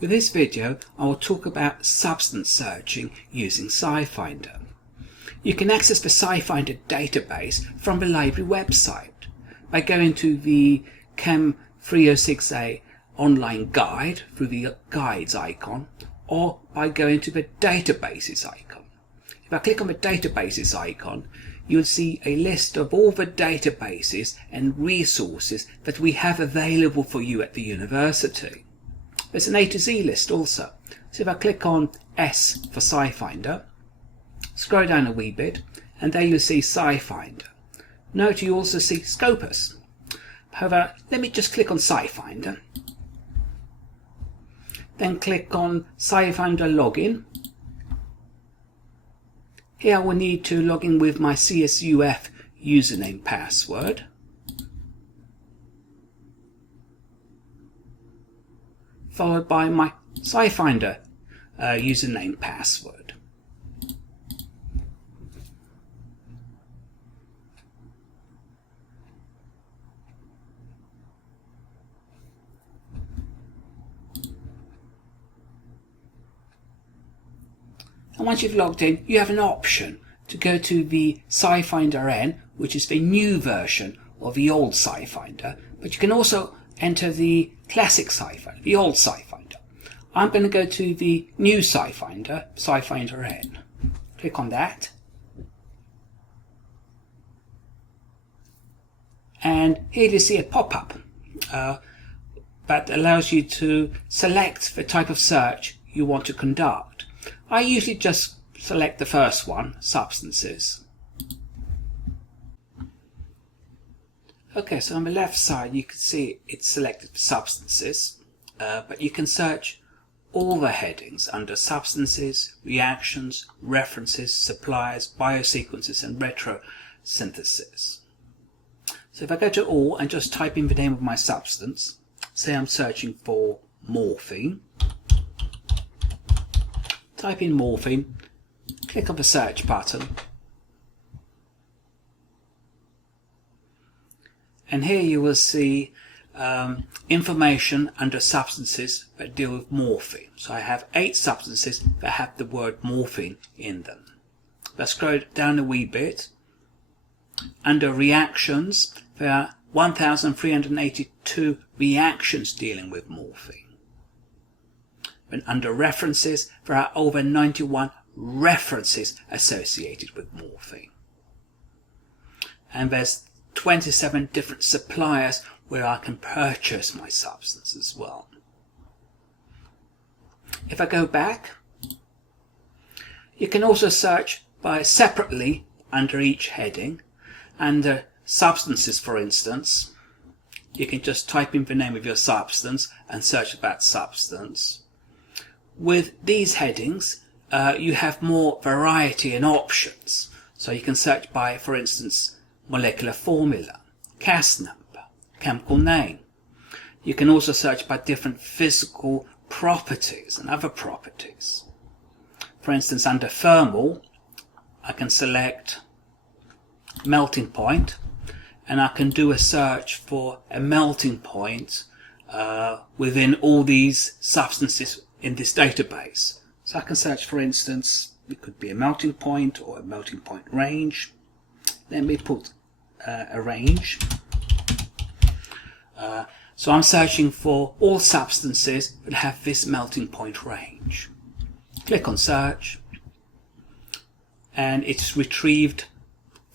With this video, I will talk about substance searching using Scifinder. You can access the Scifinder database from the library website by going to the Chem 306A online guide through the guides icon, or by going to the databases icon. If I click on the databases icon, you'll see a list of all the databases and resources that we have available for you at the university. There's an A to Z list also. So if I click on S for Scifinder, scroll down a wee bit, and there you'll see Scifinder. Note you also see Scopus. However, let me just click on Scifinder. Then click on Scifinder Login. Here I will need to log in with my CSUF username password. Followed by my Scifinder username password. And once you've logged in, you have an option to go to the Scifinder N, which is the new version of the old Scifinder, but you can also enter the classic Scifinder, the old Scifinder. I'm going to go to the new Scifinder, Scifinder N. Click on that. And here you see a pop-up that allows you to select the type of search you want to conduct. I usually just select the first one, substances. Okay, so on the left side you can see it's selected substances, but you can search all the headings under substances, reactions, references, suppliers, biosequences and retrosynthesis. So if I go to all and just type in the name of my substance, say I'm searching for morphine, type in morphine, click on the search button, and here you will see information under substances that deal with morphine. So I have 8 substances that have the word morphine in them. Let's scroll down a wee bit. Under reactions, there are 1,382 reactions dealing with morphine. And under references, there are over 91 references associated with morphine. And there's 27 different suppliers where I can purchase my substance as well. If I go back, you can also search by separately under each heading. Under substances, for instance, you can just type in the name of your substance and search that substance. With these headings, you have more variety and options. So you can search by, for instance, molecular formula, CAS number, chemical name. You can also search by different physical properties and other properties. For instance, under thermal, I can select melting point, and I can do a search for a melting point within all these substances in this database. So I can search, for instance, it could be a melting point or a melting point range. Let me put a range. So I'm searching for all substances that have this melting point range. Click on search, and it's retrieved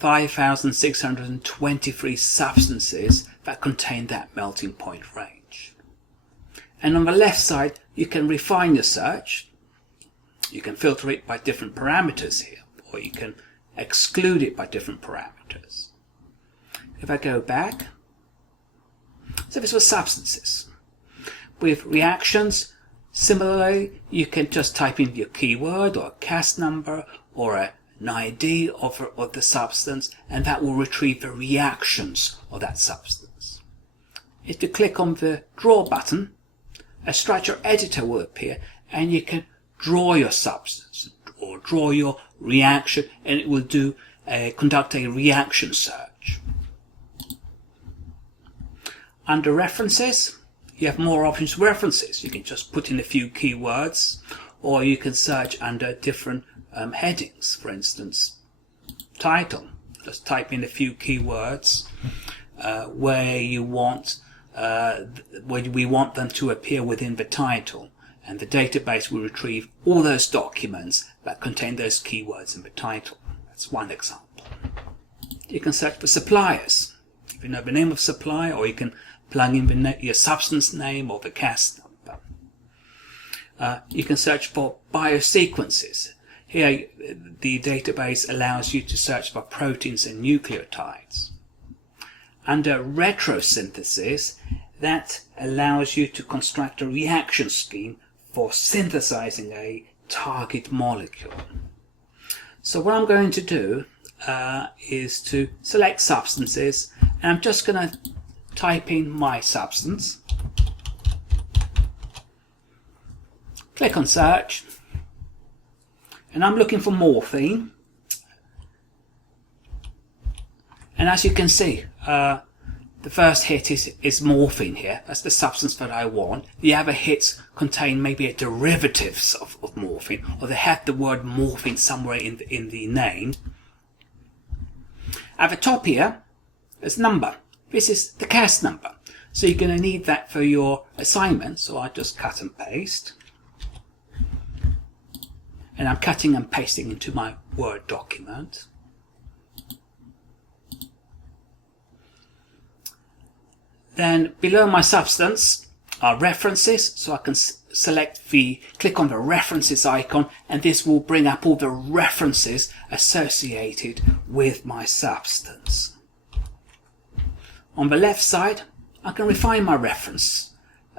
5,623 substances that contain that melting point range. And on the left side, you can refine your search. You can filter it by different parameters here, or you can exclude it by different parameters. If I go back, so this was substances. With reactions, similarly, you can just type in your keyword or a CAS number or an ID of the substance, and that will retrieve the reactions of that substance. If you click on the draw button, a structure editor will appear, and you can draw your substance or draw your reaction, and it will conduct a reaction search. Under references, you have more options for references. You can just put in a few keywords, or you can search under different headings. For instance, title. Just type in a few keywords where you want where we want them to appear within the title, and the database will retrieve all those documents that contain those keywords in the title. That's one example. You can search for suppliers. If you know the name of supplier, or you can plug in your substance name or the CAS number. You can search for biosequences. Here the database allows you to search for proteins and nucleotides. Under retrosynthesis, that allows you to construct a reaction scheme for synthesizing a target molecule. So what I'm going to do is to select substances, and I'm just going to type in my substance, click on search, and I'm looking for morphine. And as you can see, the first hit is morphine here. That's the substance that I want. The other hits contain maybe a derivatives of morphine, or they have the word morphine somewhere in the name. At the top here, there's number. This is the CAS number. So you're going to need that for your assignment. So I just cut and paste. And I'm cutting and pasting into my Word document. Then below my substance are references, so I can click on the references icon, and this will bring up all the references associated with my substance. On the left side, I can refine my reference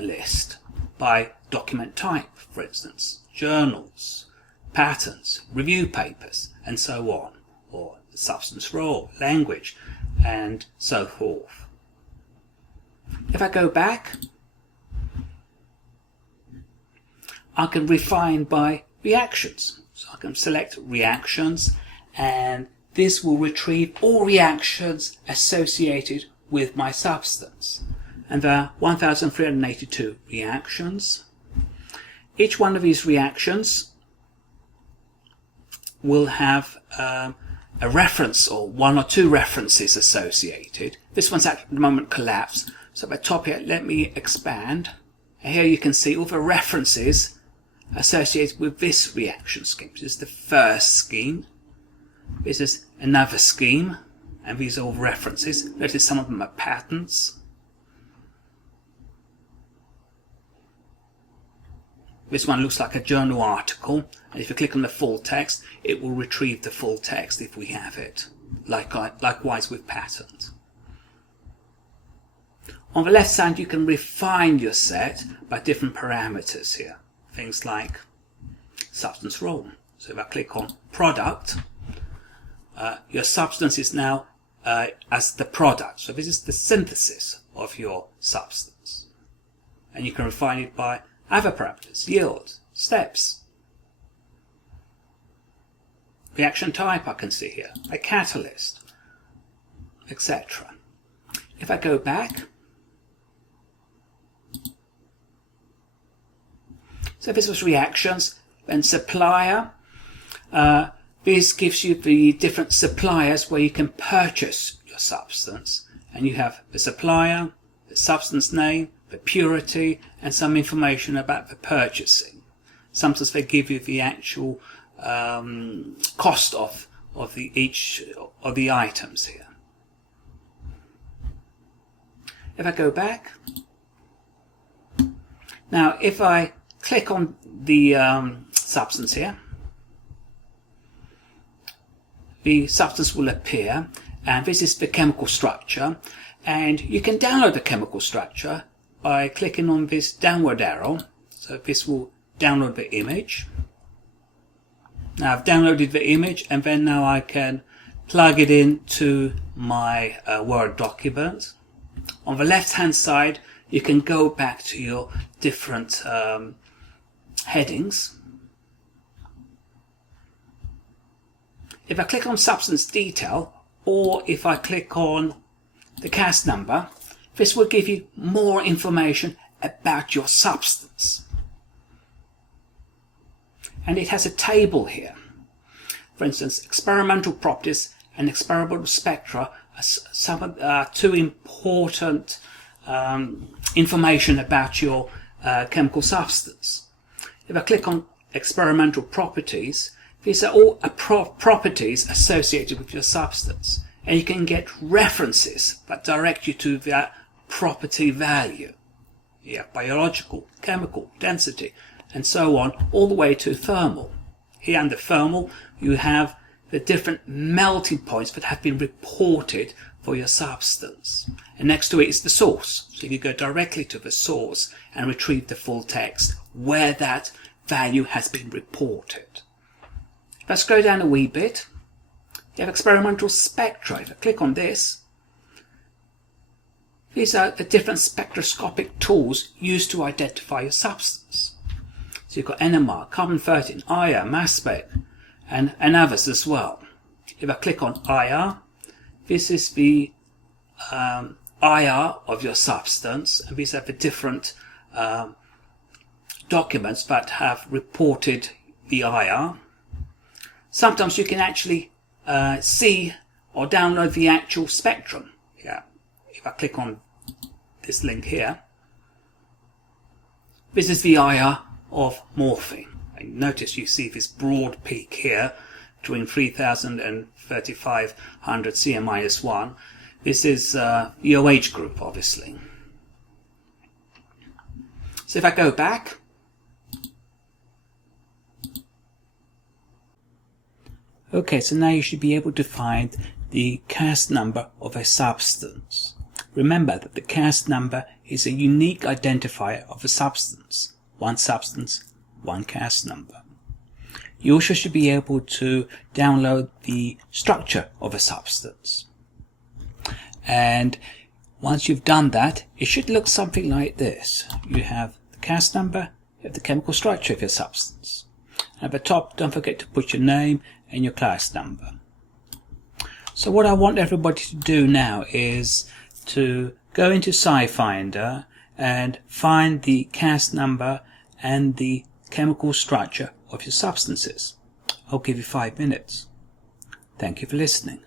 list by document type, for instance, journals, patents, review papers, and so on, or the substance role, language, and so forth. If I go back, I can refine by reactions. So I can select reactions, and this will retrieve all reactions associated with my substance. And there are 1,382 reactions. Each one of these reactions will have a reference, or one or two references associated. This one's at the moment collapsed. So at the top here, let me expand. And here you can see all the references associated with this reaction scheme. This is the first scheme. This is another scheme. And these are all references. Notice some of them are patents. This one looks like a journal article. And if you click on the full text, it will retrieve the full text if we have it. Likewise with patent. On the left side, you can refine your set by different parameters here. Things like substance role. So if I click on product, your substance is now as the product. So this is the synthesis of your substance. And you can refine it by other parameters, yield, steps, reaction type I can see here, a catalyst, etc. If I go back, so this was reactions, then supplier. This gives you the different suppliers where you can purchase your substance. And you have the supplier, the substance name, the purity, and some information about the purchasing. Sometimes they give you the actual cost of each of the items here. If I go back, now if I click on the substance here, the substance will appear, and this is the chemical structure, and you can download the chemical structure by clicking on this downward arrow. So this will download the image. Now I've downloaded the image, and then now I can plug it into my Word document. On the left hand side, you can go back to your different headings. If I click on substance detail, or if I click on the CAS number, this will give you more information about your substance. And it has a table here. For instance, experimental properties and experimental spectra are two important information about your chemical substance. If I click on experimental properties, these are all properties associated with your substance, and you can get references that direct you to that property value. You have biological, chemical, density, and so on, all the way to thermal. Here under thermal, you have the different melting points that have been reported for your substance. And next to it is the source. So you go directly to the source and retrieve the full text where that value has been reported. If I scroll down a wee bit, you have experimental spectra. If I click on this, these are the different spectroscopic tools used to identify your substance. So you've got NMR, carbon-13, IR, mass spec, and others as well. If I click on IR, this is the IR of your substance, and these are the different documents that have reported the IR. Sometimes you can actually see or download the actual spectrum. Yeah. If I click on this link here, this is the IR of morphine. And notice you see this broad peak here between 3000 and 3500 CM-1. This is the OH group, obviously. So if I go back, okay, so now you should be able to find the CAS number of a substance. Remember that the CAS number is a unique identifier of a substance. One substance, one CAS number. You also should be able to download the structure of a substance. And once you've done that, it should look something like this. You have the CAS number, you have the chemical structure of your substance. And at the top, don't forget to put your name and your class number. So what I want everybody to do now is to go into Scifinder and find the CAS number and the chemical structure of your substances. I'll give you 5 minutes. Thank you for listening.